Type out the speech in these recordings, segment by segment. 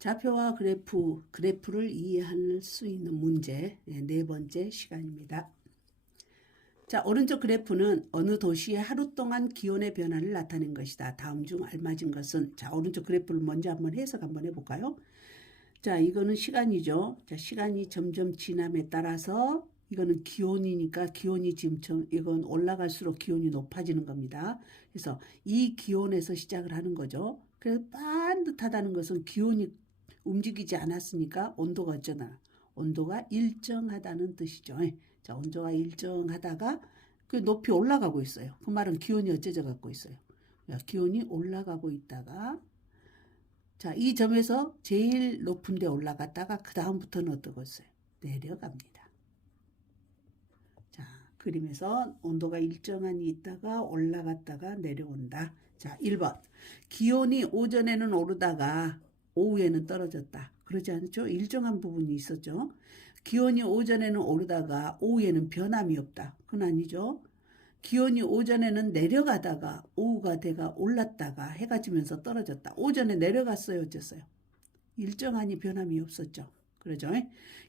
좌표와 그래프, 그래프를 이해할 수 있는 문제 네, 네 번째 시간입니다. 자, 오른쪽 그래프는 어느 도시의 하루 동안 기온의 변화를 나타낸 것이다. 다음 중 알맞은 것은 자, 오른쪽 그래프를 먼저 한번 해석 한번 해 볼까요? 자, 이거는 시간이죠. 자, 시간이 점점 지남에 따라서 이거는 기온이니까 기온이 지금 점, 이건 올라갈수록 기온이 높아지는 겁니다. 그래서 이 기온에서 시작을 하는 거죠. 그래서 반듯하다는 것은 기온이 움직이지 않았으니까 온도가 어쩌나 온도가 일정하다는 뜻이죠. 자, 온도가 일정하다가 그 높이 올라가고 있어요. 그 말은 기온이 어째져 갖고 있어요. 기온이 올라가고 있다가 자, 이 점에서 제일 높은 데 올라갔다가 그 다음부터는 어떠겠어요? 내려갑니다. 자, 그림에서 온도가 일정한이 있다가 올라갔다가 내려온다. 자, 1번. 기온이 오전에는 오르다가 오후에는 떨어졌다. 그러지 않죠? 일정한 부분이 있었죠. 기온이 오전에는 오르다가 오후에는 변함이 없다. 그건 아니죠. 기온이 오전에는 내려가다가 오후가 돼가 올랐다가 해가 지면서 떨어졌다. 오전에 내려갔어요. 어쨌어요? 일정한이 변함이 없었죠. 그러죠?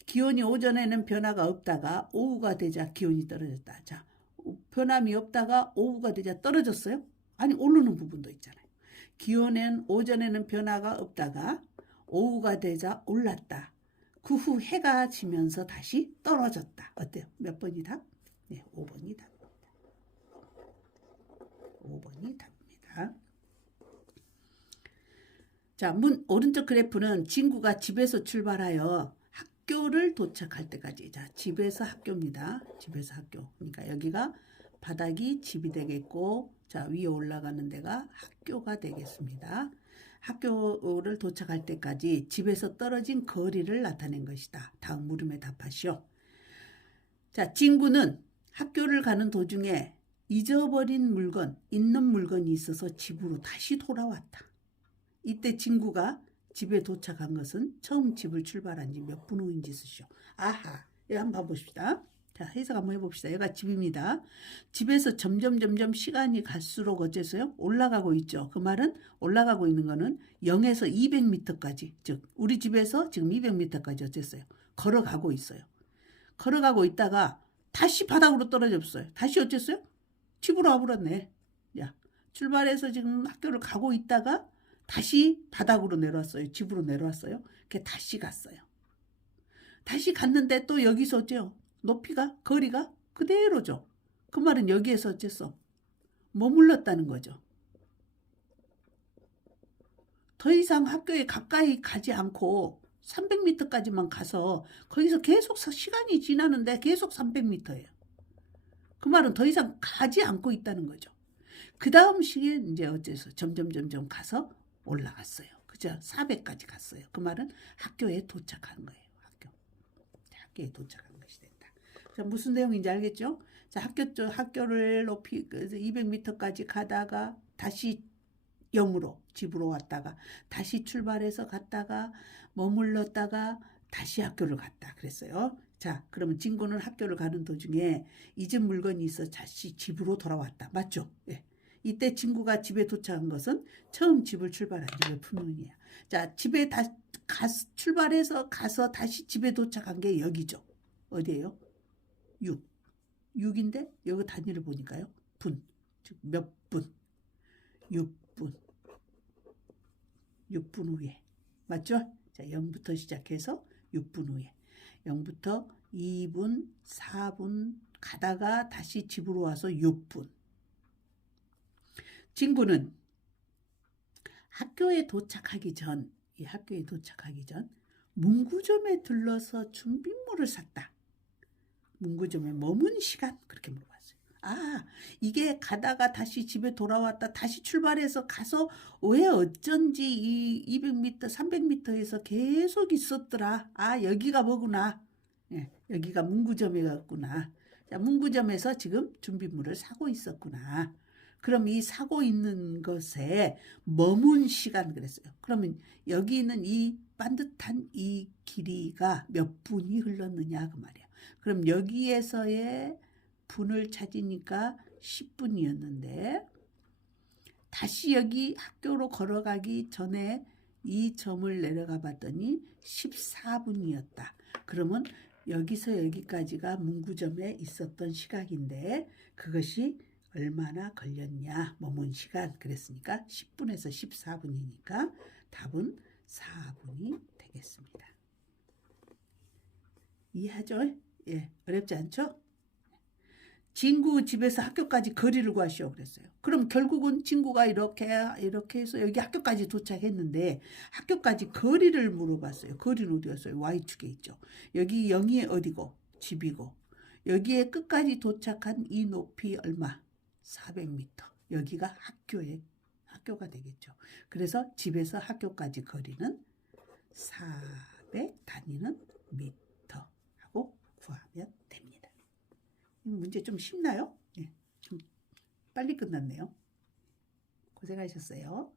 기온이 오전에는 변화가 없다가 오후가 되자 기온이 떨어졌다. 자, 변함이 없다가 오후가 되자 떨어졌어요? 아니, 오르는 부분도 있잖아요. 기온엔 오전에는 변화가 없다가 오후가 되자 올랐다. 그 후 해가 지면서 다시 떨어졌다. 어때요? 몇 번이다? 네, 5번이 답입니다. 5번이 답입니다. 자, 문 오른쪽 그래프는 친구가 집에서 출발하여 학교를 도착할 때까지. 자, 집에서 학교입니다. 집에서 학교. 그러니까 여기가 바닥이 집이 되겠고, 자, 위에 올라가는 데가 학교가 되겠습니다. 학교를 도착할 때까지 집에서 떨어진 거리를 나타낸 것이다. 다음 물음에 답하시오. 자, 친구는 학교를 가는 도중에 잊어버린 물건, 있는 물건이 있어서 집으로 다시 돌아왔다. 이때 친구가 집에 도착한 것은 처음 집을 출발한 지 몇 분 후인지 쓰시오. 아하, 이거 한번 봐봅시다. 자, 해석 한번 해봅시다. 얘가 집입니다. 집에서 점점 점점 시간이 갈수록 어째서요? 올라가고 있죠. 그 말은 올라가고 있는 거는 0에서 200m까지, 즉 우리 집에서 지금 200m까지 어쨌어요? 걸어가고 있어요. 걸어가고 있다가 다시 바닥으로 떨어졌어요. 다시 어쨌어요? 집으로 와버렸네. 야, 출발해서 지금 학교를 가고 있다가 다시 바닥으로 내려왔어요. 집으로 내려왔어요. 그게 다시 갔어요. 다시 갔는데 또 여기서 어째요? 높이가 거리가 그대로죠. 그 말은 여기에서 어째서 머물렀다는 거죠. 더 이상 학교에 가까이 가지 않고 300m까지만 가서 거기서 계속 시간이 지나는데 계속 300m예요. 그 말은 더 이상 가지 않고 있다는 거죠. 그 다음 시기에 이제 어째서 점점 점점 가서 올라갔어요. 그죠? 400까지 갔어요. 그 말은 학교에 도착한 거예요. 학교. 학교에 도착한. 자, 무슨 내용인지 알겠죠? 자, 학교 쪽 학교를 높이 200m까지 가다가 다시 0으로 집으로 왔다가 다시 출발해서 갔다가 머물렀다가 다시 학교를 갔다 그랬어요. 자, 그러면 친구는 학교를 가는 도중에 잊은 물건이 있어 다시 집으로 돌아왔다. 맞죠? 예. 이때 친구가 집에 도착한 것은 처음 집을 출발한 지몇분 후이야. 자, 집에 다 가, 출발해서 가서 다시 집에 도착한 게 여기죠. 어디예요? 6. 6인데 여기 단위를 보니까요. 분. 즉 몇 분. 6분. 6분 후에. 맞죠? 자, 0부터 시작해서 6분 후에. 0부터 2분, 4분 가다가 다시 집으로 와서 6분. 친구는 학교에 도착하기 전, 이 학교에 도착하기 전 문구점에 들러서 준비물을 샀다. 문구점에 머문 시간 그렇게 물어봤어요. 아, 이게 가다가 다시 집에 돌아왔다 다시 출발해서 가서 왜 어쩐지 이 200m, 300m에서 계속 있었더라. 아, 여기가 뭐구나. 예, 여기가 문구점이었구나. 자, 문구점에서 지금 준비물을 사고 있었구나. 그럼 이 사고 있는 것에 머문 시간 그랬어요. 그러면 여기 있는 이 반듯한 이 길이가 몇 분이 흘렀느냐 그 말이에요. 그럼 여기에서의 분을 찾으니까 10분이었는데 다시 여기 학교로 걸어가기 전에 이 점을 내려가 봤더니 14분이었다. 그러면 여기서 여기까지가 문구점에 있었던 시각인데 그것이 얼마나 걸렸냐? 머문 시간 그랬으니까 10분에서 14분이니까 답은 4분이 되겠습니다. 이해하죠? 예, 어렵지 않죠? 친구 집에서 학교까지 거리를 구하시오 그랬어요. 그럼 결국은 친구가 이렇게 이렇게 해서 여기 학교까지 도착했는데 학교까지 거리를 물어봤어요. 거리는 어디였어요? Y축에 있죠. 여기 0이 어디고 집이고 여기에 끝까지 도착한 이 높이 얼마? 400m. 여기가 학교에 학교가 되겠죠. 그래서 집에서 학교까지 거리는 400 단위는 미터 하고 구하면 됩니다. 이 문제 좀 쉽나요? 예, 좀 빨리 끝났네요. 고생하셨어요.